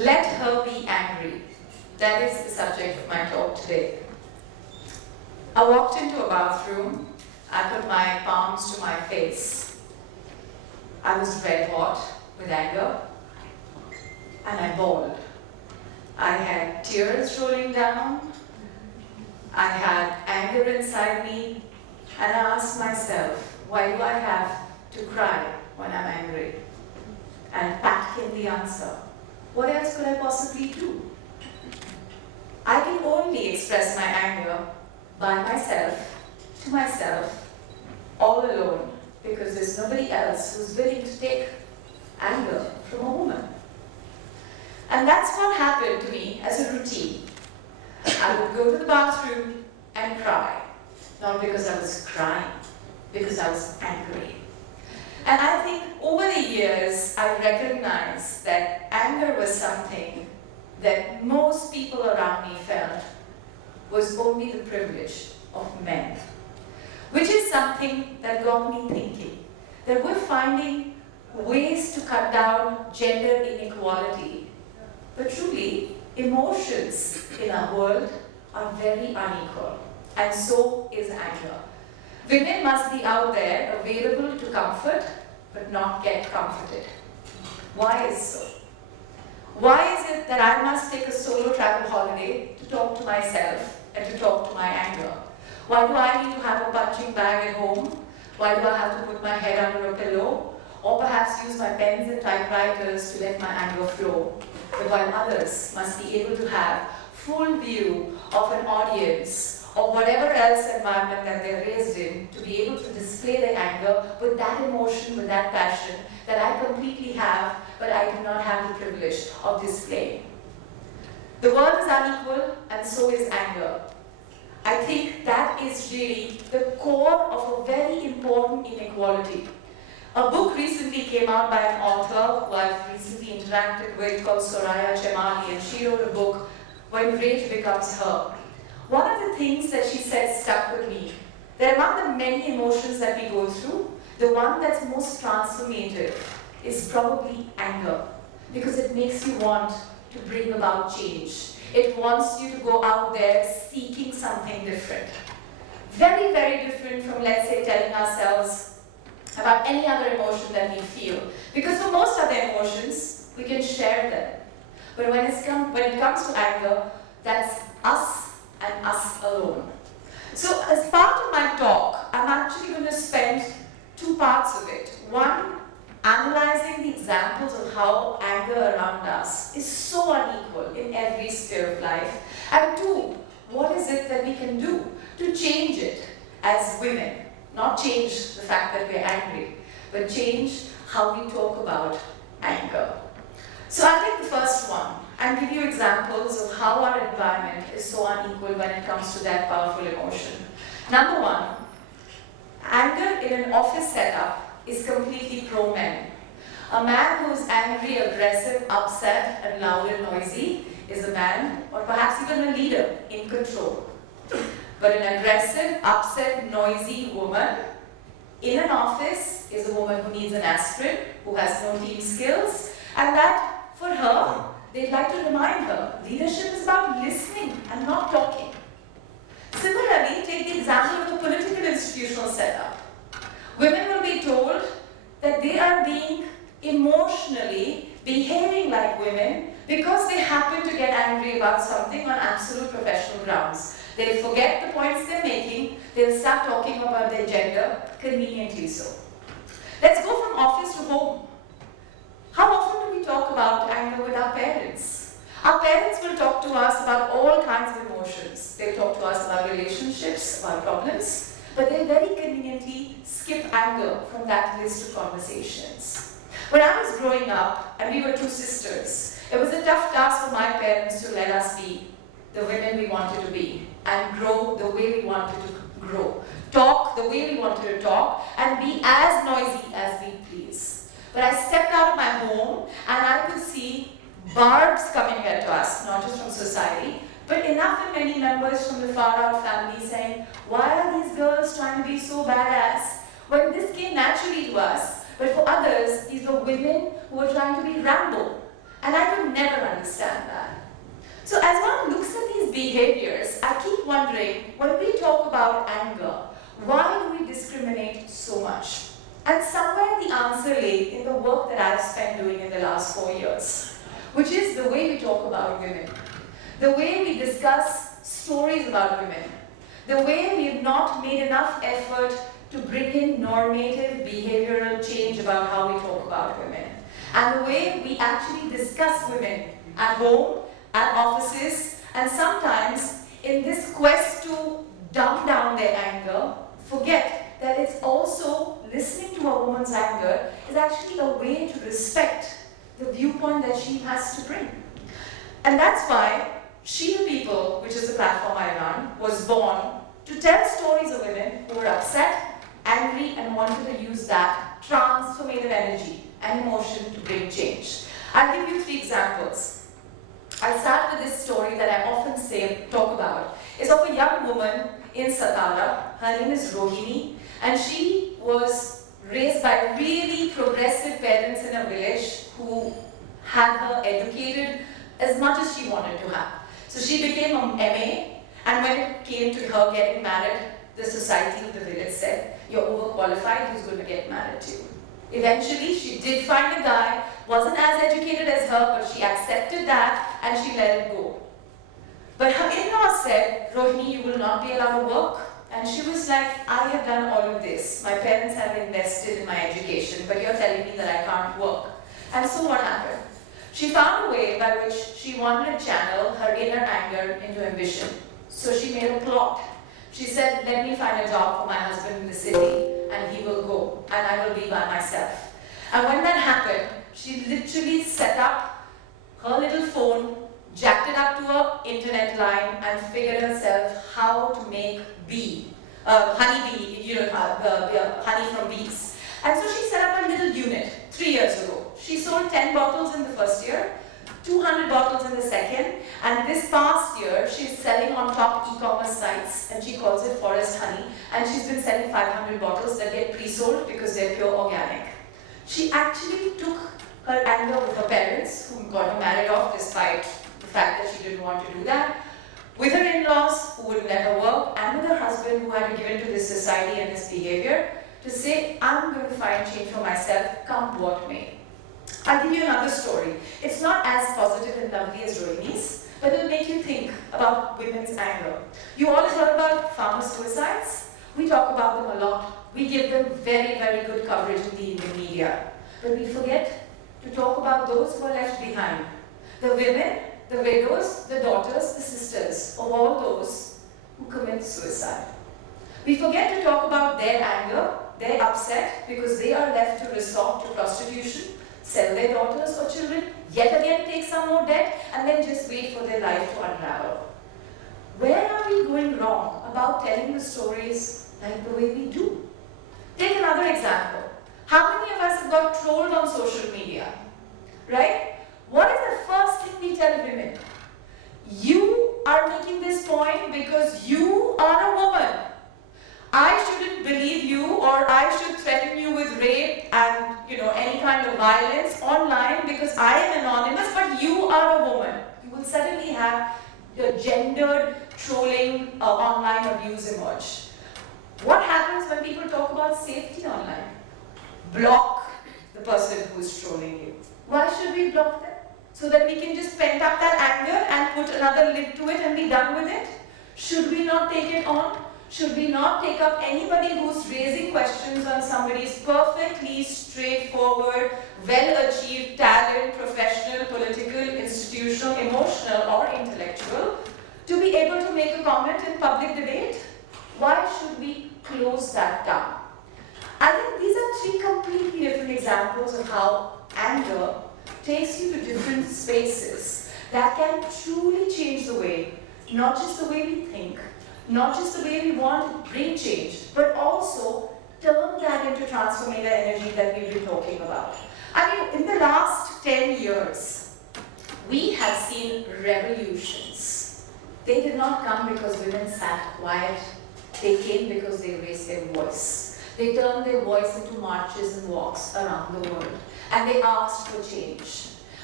Let her be angry. That is the subject of my talk today. I walked into a bathroom. I put my palms to my face. I was red hot with anger, and I bawled. I had tears rolling down. I had anger inside me, and I asked myself, why do I have to cry when I'm angry? And back came the answer. What else could I possibly do? I can only express my anger by myself, to myself, all alone, because there's nobody else who's willing to take anger from a woman. And that's what happened to me as a routine. I would go to the bathroom and cry, not because I was crying, because I was angry. And I think over the years, I recognized that anger was something that most people around me felt was only the privilege of men. Which is something that got me thinking, that we're finding ways to cut down gender inequality. But truly, emotions in our world are very unequal, and so is anger. Women must be out there available to comfort, but not get comforted. Why is so? Why is it that I must take a solo travel holiday to talk to myself and to talk to my anger? Why do I need to have a punching bag at home? Why do I have to put my head under a pillow? Or perhaps use my pens and typewriters to let my anger flow? But while others must be able to have full view of an audience or whatever else environment that they're raised in, to be able to display their anger with that emotion, with that passion that I completely have, but I do not have the privilege of displaying. The world is unequal, and so is anger. I think that is really the core of a very important inequality. A book recently came out by an author who I've recently interacted with called Shaili, and she wrote a book, When Rage Becomes Her. One of the things that she said stuck with me, that among the many emotions that we go through, the one that's most transformative is probably anger, because it makes you want to bring about change. It wants you to go out there seeking something different. Very, very different from, let's say, telling ourselves about any other emotion that we feel. Because for most other emotions, we can share them. But when it comes to anger, that's us and us alone. So as part of my talk, I'm actually going to spend two parts of it. One, analyzing the examples of how anger around us is so unequal in every sphere of life. And two, what is it that we can do to change it as women? Not change the fact that we're angry, but change how we talk about anger. So I'll take the first one and give you examples of how our environment is so unequal when it comes to that powerful emotion. Number one, anger in an office setup is completely pro-men. A man who's angry, aggressive, upset, and loud and noisy is a man, or perhaps even a leader, in control. But an aggressive, upset, noisy woman in an office is a woman who needs an aspirin, who has no team skills, and that, for her, they'd like to remind her, leadership is about listening and not talking. Similarly, take the example of the political institutional setup. Women will be told that they are being emotionally behaving like women because they happen to get angry about something on absolute professional grounds. They'll forget the points they're making, they'll start talking about their gender, conveniently so. Let's go from office to home. How often do we talk about anger with our parents? Our parents will talk to us about all kinds of emotions. They'll talk to us about relationships, about problems, but they'll very conveniently skip anger from that list of conversations. When I was growing up, and we were two sisters, it was a tough task for my parents to let us be the women we wanted to be, and grow the way we wanted to grow, talk the way we wanted to talk, and be as noisy as we please. But I stepped out of my home, and I could see barbs coming at us, not just from society, but enough and many members from the far-out family saying, why are these girls trying to be so badass? When this came naturally to us, but for others, these were women who were trying to be Rambo. And I could never understand that. So as one looks at these behaviors, I keep wondering, when we talk about anger, why do we discriminate so much? And somewhere the answer lay in the work that I've spent doing in the last 4 years, which is the way we talk about women, the way we discuss stories about women, the way we have not made enough effort to bring in normative behavioral change about how we talk about women, and the way we actually discuss women at home, at offices, and sometimes in this quest to dumb down their anger, forget that it's also listening to a woman's anger is actually a way to respect the viewpoint that she has to bring. And that's why Shaili People, which is the platform I run, was born to tell stories of women who were upset, angry, and wanted to use that transformative energy and emotion to bring change. I'll give you 3 examples. I'll start with this story that I often talk about. It's of a young woman in Satara. Her name is Rohini, and she was raised by really progressive parents in a village who had her educated as much as she wanted to have. So she became a MA, and when it came to her getting married, the society of the village said, "You're overqualified, who's going to get married to you?" Eventually, she did find a guy, wasn't as educated as her, but she accepted that and she let it go. But her in-laws said, "Rohini, you will not be allowed to work." And she was like, "I have done all of this. My parents have invested in my education, but you're telling me that I can't work." And so what happened? She found a way by which she wanted to channel her inner anger into ambition. So she made a plot. She said, "Let me find a job for my husband in the city, and he will go, and I will be by myself." And when that happened, she literally set up her little phone, jacked it up to her internet line, and figured herself how to make honey bee, honey from bees. And so she set up a little unit 3 years ago. She sold 10 bottles in the first year, 200 bottles in the second, and this past year she's selling on top e-commerce sites, and she calls it Forest Honey, and she's been selling 500 bottles that get pre-sold because they're pure organic. She actually took her anger with her parents, who got her married off despite the fact that she didn't want to do that, with her in-laws, who would never work, and with her husband, who had to give in to this society and his behavior, to say, "I'm going to find change for myself, come what may." I'll give you another story. It's not as positive and lovely as Rohini's, but it'll make you think about women's anger. You all heard about farmer suicides? We talk about them a lot. We give them very, very good coverage in the Indian media. But we forget to talk about those who are left behind. The women, the widows, the daughters, the sisters of all those who commit suicide. We forget to talk about their anger, their upset, because they are left to resort to prostitution, sell their daughters or children, yet again take some more debt, and then just wait for their life to unravel. Where are we going wrong about telling the stories like the way we do? Take another example. How many of us have got trolled on social media? Right? What is the first thing we tell women? You are making this point because you are a woman. I shouldn't believe you, or I should threaten you with rape and any kind of violence online because I am anonymous, but you are a woman. You will suddenly have the gendered trolling online abuse emerge. What happens when people talk about safety online? Block the person who is trolling you. Why should we block them? So that we can just pent up that anger and put another lid to it and be done with it? Should we not take it on? Should we not take up anybody who's raising questions on somebody's perfectly straightforward, well-achieved talent, professional, political, institutional, emotional, or intellectual, to be able to make a comment in public debate? Why should we close that down? I think these are 3 completely different examples of how anger takes you to different spaces that can truly change the way, not just the way we think, not just the way we want to bring change, but also turn that into transformative energy that we've been talking about. I mean, in the last 10 years, we have seen revolutions. They did not come because women sat quiet. They came because they raised their voice. They turned their voice into marches and walks around the world. And they asked for change.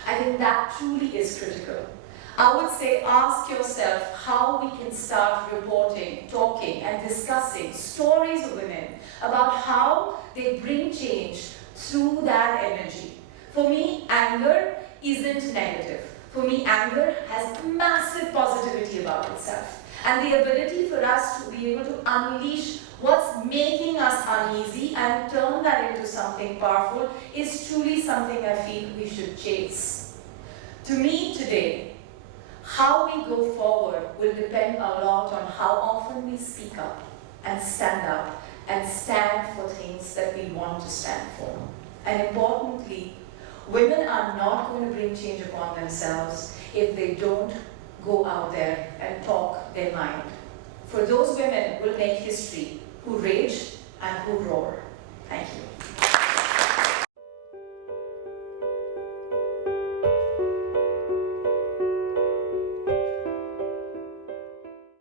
I think that truly is critical. I would say ask yourself how we can start reporting, talking and discussing stories of women about how they bring change through that energy. For me, anger isn't negative. For me, anger has massive positivity about itself. And the ability for us to be able to unleash what's making us uneasy and turn that into something powerful is truly something I feel we should chase. To me today, how we go forward will depend a lot on how often we speak up and stand for things that we want to stand for. And importantly, women are not going to bring change upon themselves if they don't go out there and talk their mind. For those women will make history who rage and who roar. Thank you.